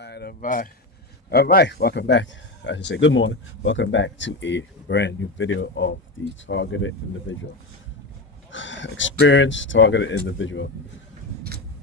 All right. Welcome back. I should say good morning. Welcome back to a brand new video of the targeted individual experience, targeted individual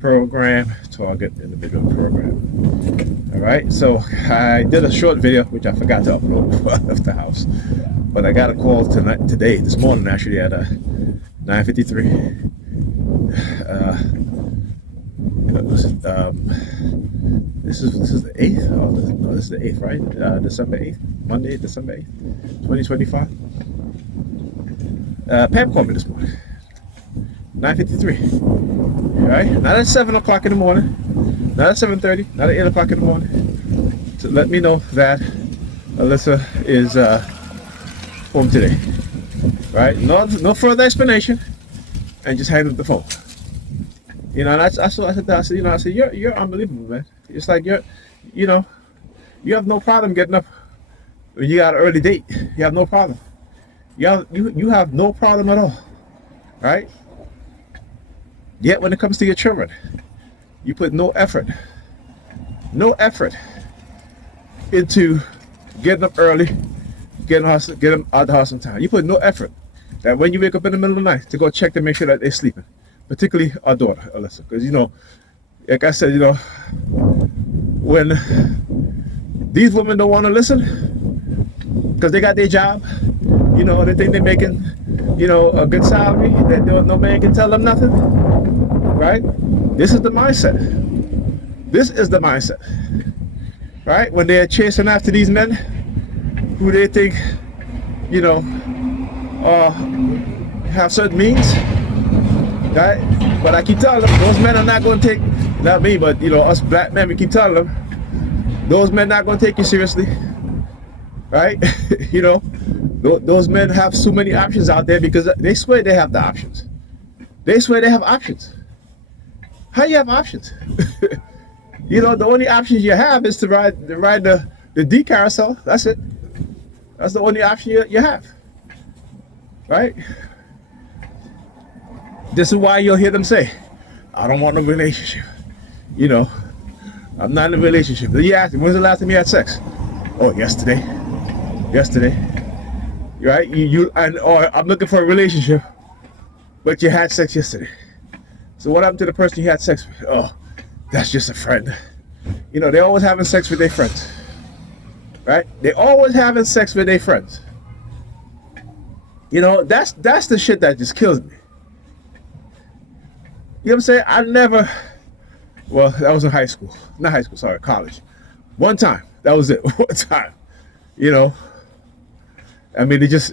program, target individual program. All right. So I did a short video which I forgot to upload before I left the house, but I got a call this morning actually at 9:53. This is the 8th. Oh, no, this is the 8th, right? December 8th, Monday, December 8th, 2025. Pam called me this morning, 9:53. All right, not at 7 o'clock in the morning, not at 7:30, not at 8 o'clock in the morning, to let me know that Alyssa is home today. Right? No further explanation, and just hang up the phone. You know, and I said, you're unbelievable, man. It's like you have no problem getting up when you got an early date. You have no problem. You have no problem at all, right? Yet when it comes to your children, you put no effort into getting up early, get them out of the house on time. You put no effort that when you wake up in the middle of the night to go check to make sure that they're sleeping. Particularly our daughter, Alyssa, because like I said, when these women don't want to listen because they got their job, they think they're making, a good salary, that no man can tell them nothing, right? This is the mindset. Right? When they're chasing after these men who they think, have certain means. Right? But I keep telling them, those men are not going to take, not me, but us black men, we keep telling them, those men not going to take you seriously. Right? Those men have so many options out there because they swear they have the options. They swear they have options. How you have options? The only options you have is to ride the D carousel. That's it. That's the only option you have. Right? This is why you'll hear them say, I don't want a relationship. I'm not in a relationship. You ask me, when's the last time you had sex? Oh, yesterday. Right? Or I'm looking for a relationship, but you had sex yesterday. So what happened to the person you had sex with? Oh, that's just a friend. They're always having sex with their friends. Right? They're always having sex with their friends. That's the shit that just kills me. You know what I'm saying? That was in high school. Not high school, sorry, college. One time. That was it. One time. I mean, it just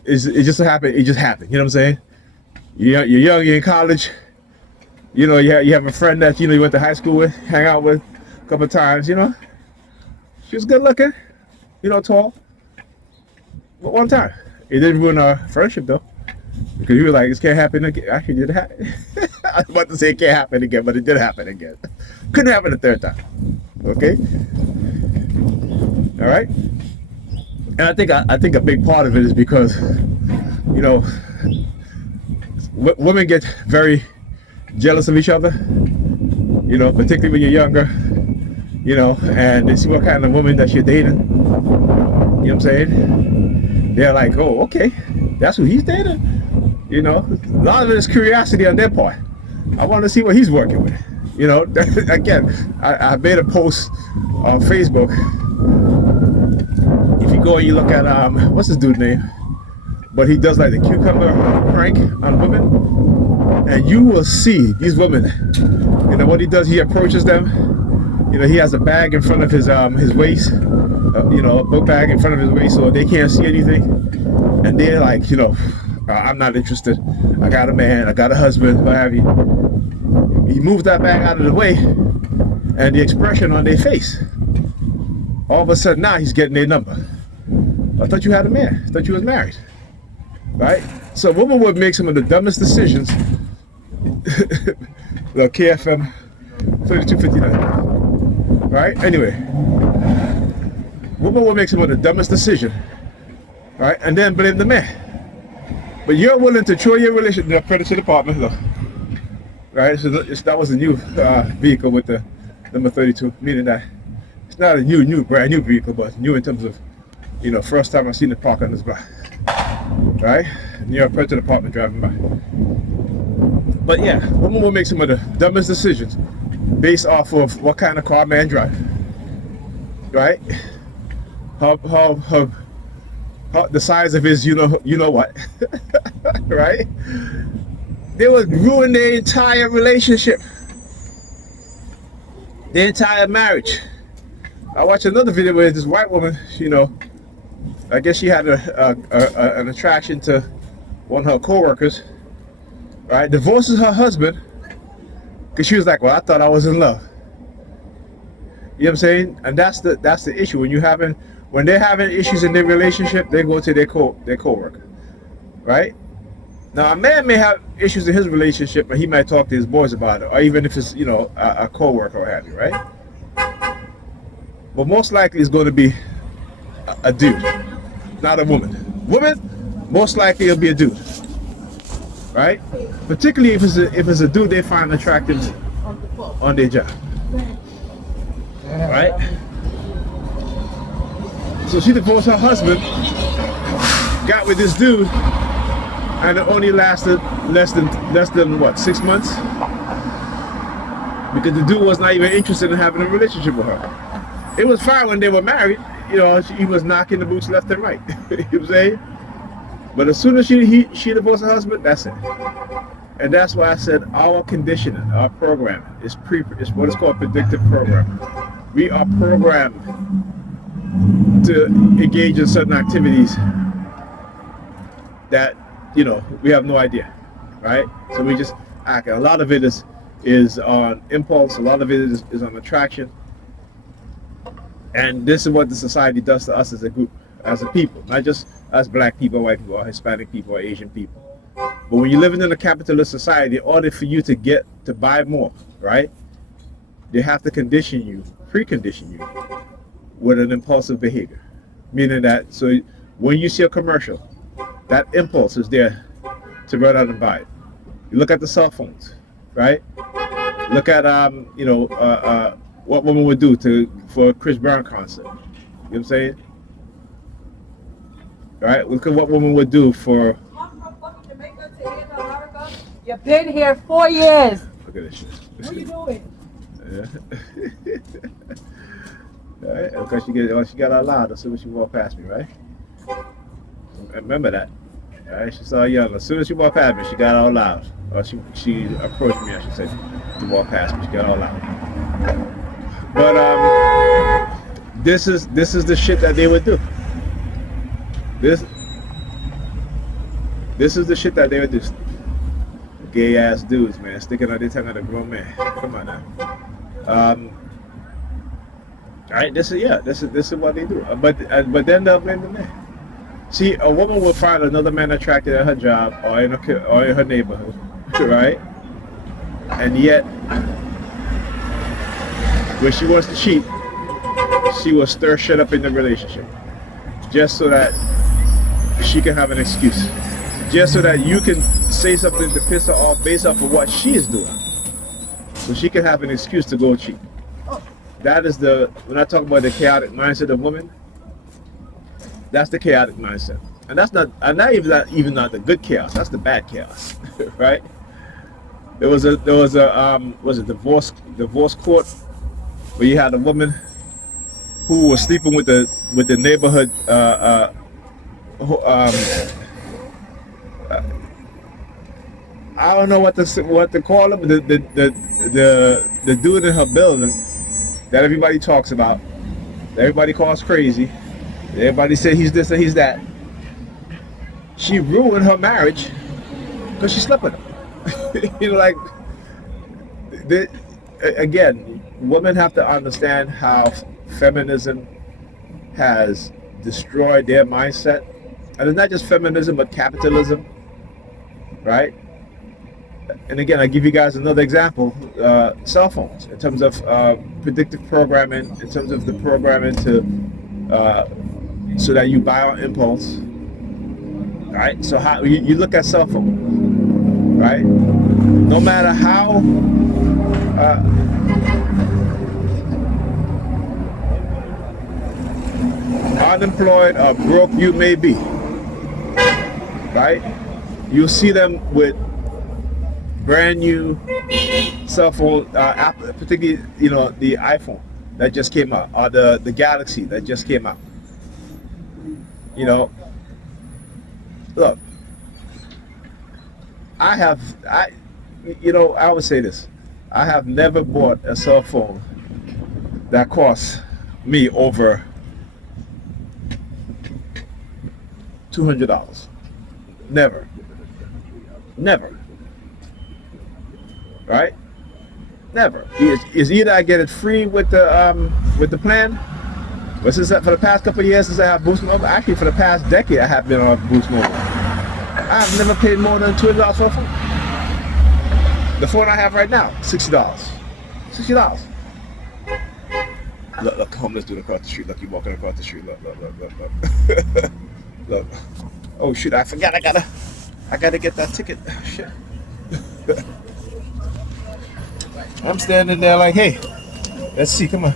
happened. It just happened. You know what I'm saying? You're young, you're in college. You have a friend that, you went to high school with, hang out with a couple of times, She was good looking, tall. But one time. It didn't ruin our friendship, though. Because you were like, this can't happen again. Actually, it did happen. I was about to say it can't happen again, but it did happen again. Couldn't happen the third time. Okay? All right? And I think a big part of it is because, women get very jealous of each other, particularly when you're younger, and they see what kind of woman that you're dating. You know what I'm saying? They're like, oh, okay, that's who he's dating? A lot of it is curiosity on their part. I want to see what he's working with. Again, I made a post on Facebook. If you go and you look at, what's this dude's name? But he does like the cucumber prank on women. And you will see these women, what he does, he approaches them. He has a bag in front of his waist, a book bag in front of his waist so they can't see anything. And they're like, I'm not interested. I got a man, I got a husband, what have you. He moves that bag out of the way, and the expression on their face, all of a sudden now he's getting their number. I thought you had a man. I thought you was married. Right? So a woman would make some of the dumbest decisions. The KFM 3259. Right? Anyway. Woman will make some of the dumbest decisions. Right? And then blame the man. But you're willing to throw your relationship in the accredited department, look, right? So that was a new vehicle with the number 32, meaning that It's not a brand new vehicle, but new in terms of, first time I seen it park on this block. Right? New York President apartment driving by. But yeah, woman will make some of the dumbest decisions based off of what kind of car man drive. Right? How the size of his you know what. Right? They would ruin their entire relationship. Their entire marriage. I watched another video where this white woman, I guess she had an attraction to one of her co-workers, right? Divorces her husband because she was like, well, I thought I was in love. You know what I'm saying? And that's the issue. When they're having issues in their relationship, they go to their co-worker, right? Now, a man may have issues in his relationship, and he might talk to his boys about it, or even if it's, a co-worker or have you, right? But most likely it's going to be a dude, not a woman. Woman, most likely it'll be a dude, right? Particularly if it's a dude they find attractive on their job, right? So she divorced her husband, got with this dude, and it only lasted less than what, 6 months? Because the dude was not even interested in having a relationship with her. It was fine when they were married, he was knocking the boots left and right. You know what I'm saying? But as soon as she divorced her husband, that's it. And that's why I said our conditioning, our programming is what is called predictive programming. We are programmed to engage in certain activities that we have no idea, right? So we just act. A lot of it is on impulse. A lot of it is on attraction. And this is what the society does to us as a group, as a people, not just us black people, white people, or Hispanic people, or Asian people. But when you're living in a capitalist society, in order for you to buy more, right? They have to precondition you with an impulsive behavior. Meaning that, so when you see a commercial, that impulse is there to run out and buy it. You look at the cell phones, right? Look at what women would do for a Chris Brown concert. You know what I'm saying? Right? Look at what women would do for. You've been here 4 years. Look at this shit. What are you doing? Yeah. All right? Because she got out loud as soon as she walked past me, right? Remember that. All right? She saw young. As soon as she walked past me, she got all loud. Or she approached me, I should say, to walk past me. She got all loud. But this is the shit that they would do. This is the shit that they would do. Gay ass dudes, man, sticking out their tongue at a grown man. Come on now. All right, this is what they do. But then they'll blame the man. See, a woman will find another man attracted at her job or in her neighborhood, right? And yet, when she wants to cheat, she will stir shit up in the relationship just so that she can have an excuse, just so that you can say something to piss her off based off of what she is doing, so she can have an excuse to go cheat. That is when I talk about the chaotic mindset of women, that's the chaotic mindset, and that's not the good chaos. That's the bad chaos, right? There was a divorce court where you had a woman who was sleeping with the neighborhood I don't know what to call him, the dude in her building that everybody talks about, that everybody calls crazy, everybody say he's this and he's that. She ruined her marriage because she slept with him. Again, women have to understand how feminism has destroyed their mindset. And it's not just feminism, but capitalism, right? And again, I give you guys another example, cell phones, in terms of predictive programming, in terms of the programming so that you buy on impulse, right? So how you look at cell phone, right? No matter how unemployed or broke you may be, right? You'll see them with brand new cell phone, particularly the iPhone that just came out, or the Galaxy that just came out. Look, I would say this: I have never bought a cell phone that cost me over $200. Never. Right? Never. Is either I get it free with the plan. But since for the past couple of years since I have Boost Mobile, actually for the past decade I have been on Boost Mobile. I've never paid more than $20 for a phone. The phone I have right now, $60. $60. Look, homeless dude across the street. Look, you walking across the street. Look. Look. Oh shoot! I forgot. I gotta get that ticket. Shit. I'm standing there like, hey, let's see. Come on.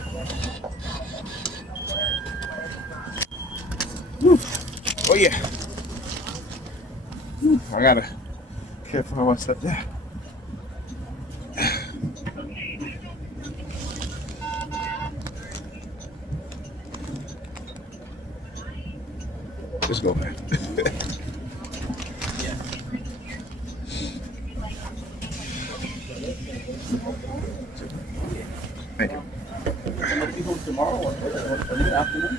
Woo. Oh yeah. Woo. I gotta careful how I step there. Let's go, man. Thank you. Somebody be home tomorrow or in the afternoon?